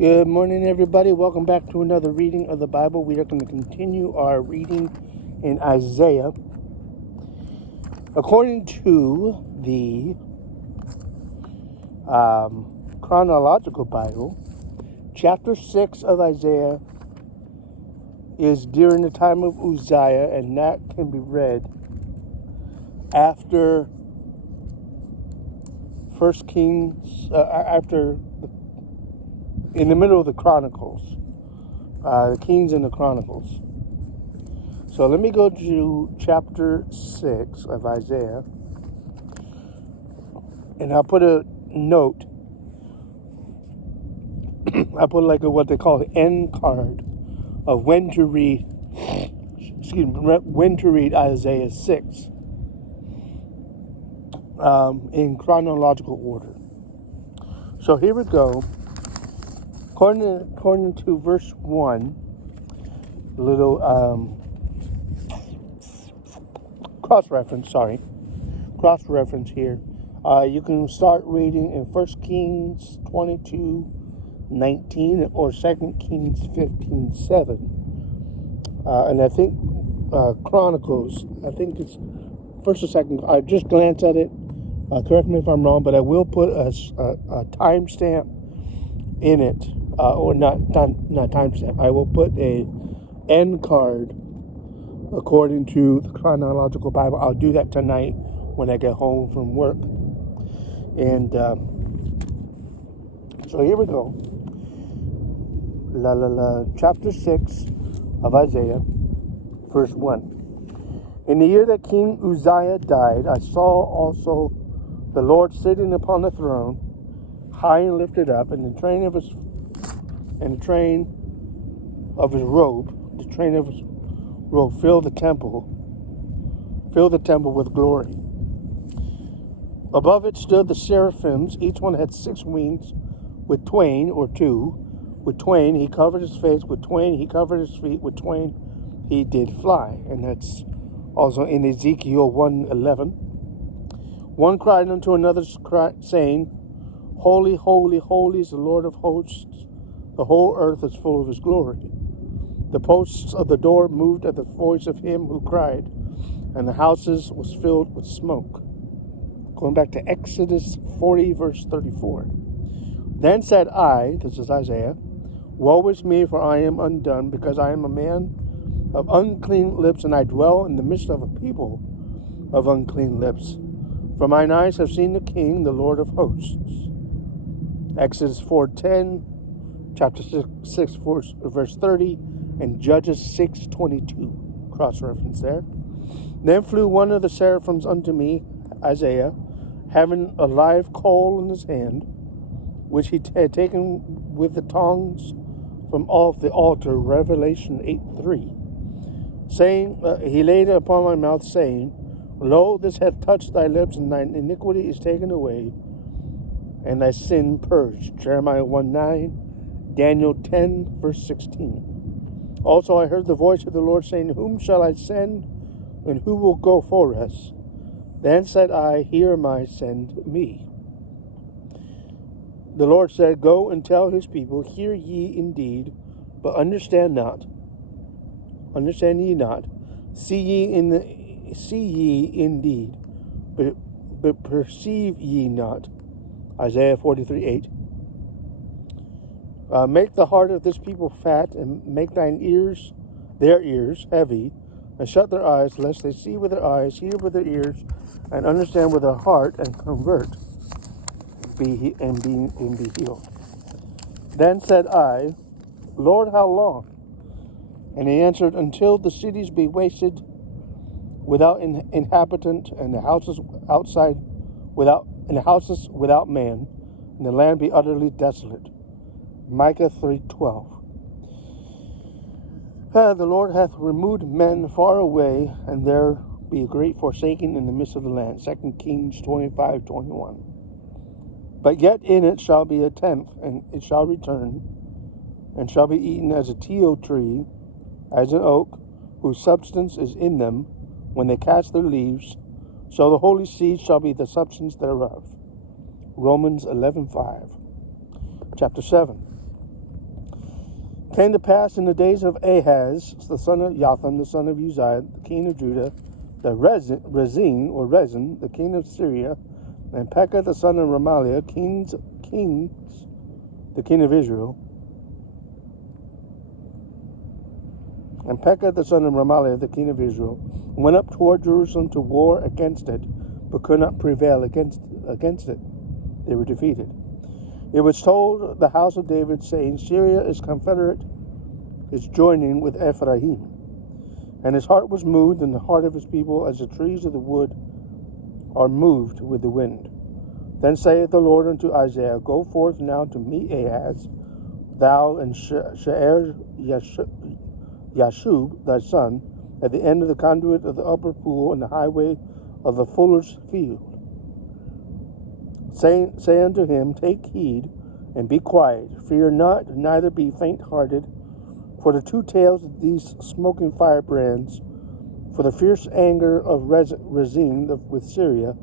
Good morning, everybody. Welcome back to another reading of the Bible. We are going to continue our reading in Isaiah. According to the chronological Bible, chapter 6 of Isaiah is during the time of Uzziah, and that can be read after First Kings, in the middle of the Chronicles, the Kings and the Chronicles. So let me go to chapter 6 of Isaiah, and I'll put a note. I put what they call the end card of when to read Isaiah 6 in chronological order. So here we go. According to verse 1, a little cross-reference here. You can start reading in 1 Kings 22:19 or 2 Kings 15:7. And I think Chronicles, I think it's first or second. I just glanced at it. Correct me if I'm wrong, but I will put a timestamp in it. Or not timestamp. I will put a end card according to the chronological Bible. I'll do that tonight when I get home from work. And so here we go. Chapter 6 of Isaiah, verse 1. In the year that King Uzziah died, I saw also the Lord sitting upon the throne, high and lifted up, and the train of his robe filled the temple with glory. Above it stood the seraphims. Each one had 6 wings. With twain, or two, with twain he covered his face, with twain he covered his feet, with twain he did fly. And that's also in Ezekiel 1:11. One cried unto another, saying, Holy, holy, holy is the Lord of hosts. The whole earth is full of his glory. The posts of the door moved at the voice of him who cried, and the houses was filled with smoke. Going back to Exodus 40, verse 34. Then said I, this is Isaiah, Woe is me, for I am undone, because I am a man of unclean lips, and I dwell in the midst of a people of unclean lips. For mine eyes have seen the King, the Lord of hosts. Exodus 4:10, chapter 6 verse 30, and Judges 6:22. Cross-reference there. Then flew one of the seraphims unto me, Isaiah, having a live coal in his hand, which he had taken with the tongs from off the altar, Revelation 8:3. Saying, he laid it upon my mouth, saying, Lo, this hath touched thy lips, and thine iniquity is taken away, and thy sin purged. Jeremiah 1:9, Daniel 10, verse 16. Also I heard the voice of the Lord saying, Whom shall I send, and who will go for us? Then said I, Here am I, send me. The Lord said, Go and tell his people, Hear ye indeed, but understand not. Understand ye not. See ye indeed, but perceive ye not. Isaiah 43:8. Make the heart of this people fat, and make their ears heavy, and shut their eyes, lest they see with their eyes, hear with their ears, and understand with their heart, and convert, and be healed. Then said I, Lord, how long? And he answered, Until the cities be wasted without inhabitant, and the houses without man, and the land be utterly desolate. Micah 3:12. The Lord hath removed men far away, and there be a great forsaking in the midst of the land. 2 Kings 25:21. But yet in it shall be a tenth, and it shall return, and shall be eaten as a teil tree, as an oak, whose substance is in them, when they cast their leaves, so the holy seed shall be the substance thereof. Romans 11:5. Chapter 7. Came to pass in the days of Ahaz, the son of Jotham, the son of Uzziah, the king of Judah, that Rezin, the king of Syria, and Pekah, the son of Remaliah, the king of Israel, and Pekah, the son of Remaliah, the king of Israel, went up toward Jerusalem to war against it, but could not prevail against it. They were defeated. It was told the house of David, saying, Syria is joining with Ephraim. And his heart was moved, and the heart of his people, as the trees of the wood are moved with the wind. Then saith the Lord unto Isaiah, Go forth now to meet Ahaz, thou and Yashub thy son, at the end of the conduit of the upper pool, in the highway of the fuller's field. Say unto him, Take heed, and be quiet. Fear not, neither be faint-hearted. For the two tails of these smoking firebrands, for the fierce anger of Rezin with Syria,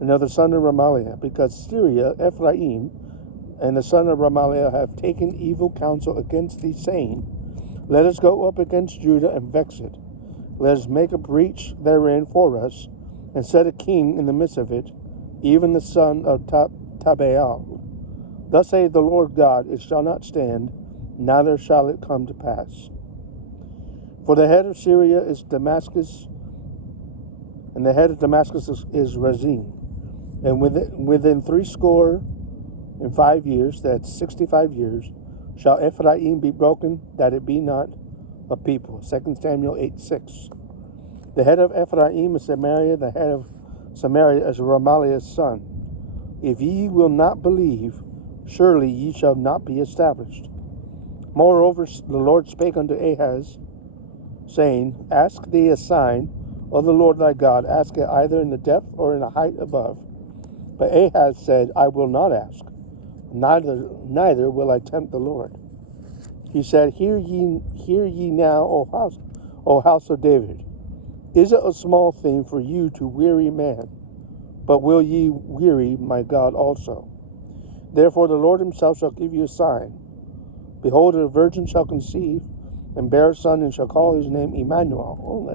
and of the son of Remaliah, because Syria, Ephraim, and the son of Remaliah have taken evil counsel against thee, saying, Let us go up against Judah and vex it. Let us make a breach therein for us, and set a king in the midst of it, even the son of Tabeal. Thus saith the Lord God, It shall not stand, neither shall it come to pass. For the head of Syria is Damascus, and the head of Damascus is Rezin. And within 65 years, that's 65 years, shall Ephraim be broken, that it be not a people. 2 Samuel 8:6. The head of Ephraim is Samaria, the head of Samaria is Remaliah's son. If ye will not believe, surely ye shall not be established. Moreover, the Lord spake unto Ahaz, saying, Ask thee a sign of the Lord thy God, ask it either in the depth or in the height above. But Ahaz said, I will not ask, neither will I tempt the Lord. He said, Hear ye now, O house of David. Is it a small thing for you to weary man? But will ye weary my God also? Therefore the Lord himself shall give you a sign. Behold, a virgin shall conceive, and bear a son, and shall call his name Emmanuel. Oh,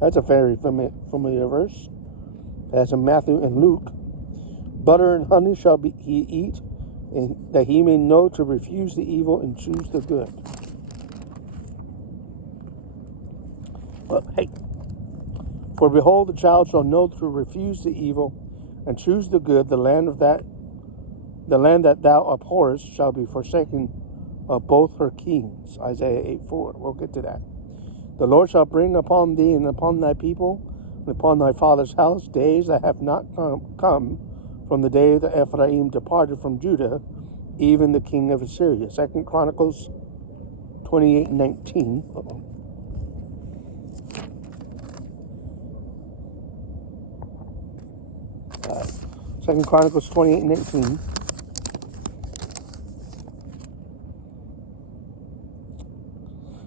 that's a very familiar verse. That's in Matthew and Luke. Butter and honey shall he eat, and that he may know to refuse the evil and choose the good. Well, hey. For behold, the child shall know to refuse the evil and choose the good. The land that thou abhorrest shall be forsaken of both her kings. Isaiah 8:4. We'll get to that. The Lord shall bring upon thee and upon thy people and upon thy father's house days that have not come from the day that Ephraim departed from Judah, even the king of Assyria. 2 Chronicles 28:19. 2 Chronicles 28:19.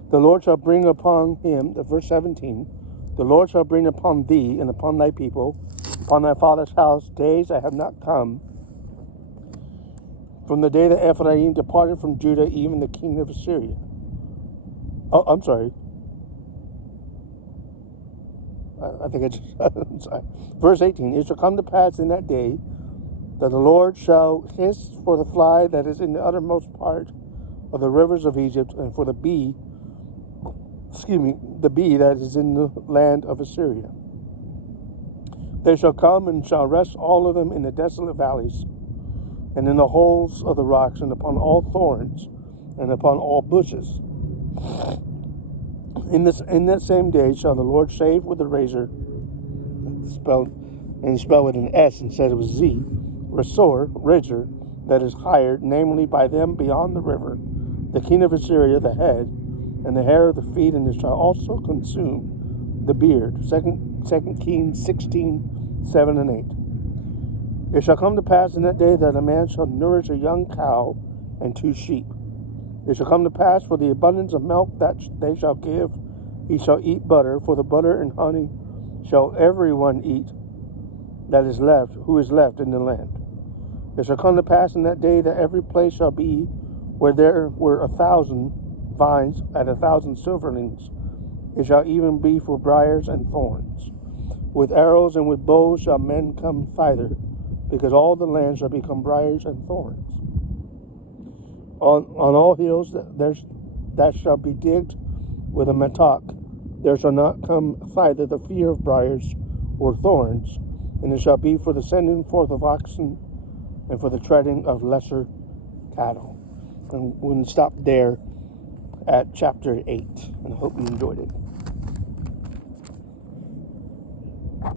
The Lord shall bring upon him, verse 17, the Lord shall bring upon thee and upon thy people, upon thy father's house, days that have not come, from the day that Ephraim departed from Judah, even the king of Assyria. Oh, I'm sorry. I think I just, I'm sorry. Verse 18, It shall come to pass in that day that the Lord shall hiss for the fly that is in the uttermost part of the rivers of Egypt, and for the bee that is in the land of Assyria. They shall come and shall rest all of them in the desolate valleys, and in the holes of the rocks, and upon all thorns, and upon all bushes. In that same day shall the Lord shave with a razor, spelled with an S instead of a Z, razor, that is hired, namely by them beyond the river, the king of Assyria, the head, and the hair of the feet, and it shall also consume the beard. 2 Kings 16:7 and 8. It shall come to pass in that day that a man shall nourish a young cow and 2 sheep. It shall come to pass, for the abundance of milk that they shall give, he shall eat butter, for the butter and honey shall everyone eat that is left, who is left in the land. It shall come to pass in that day that every place shall be where there were 1,000, vines at 1,000 silverlings. It shall even be for briars and thorns. With arrows and with bows shall men come thither, because all the land shall become briars and thorns. On all hills that shall be digged with a mattock, there shall not come thither the fear of briars or thorns, and it shall be for the sending forth of oxen and for the treading of lesser cattle. And we're going to stop there at chapter 8, and I hope you enjoyed it.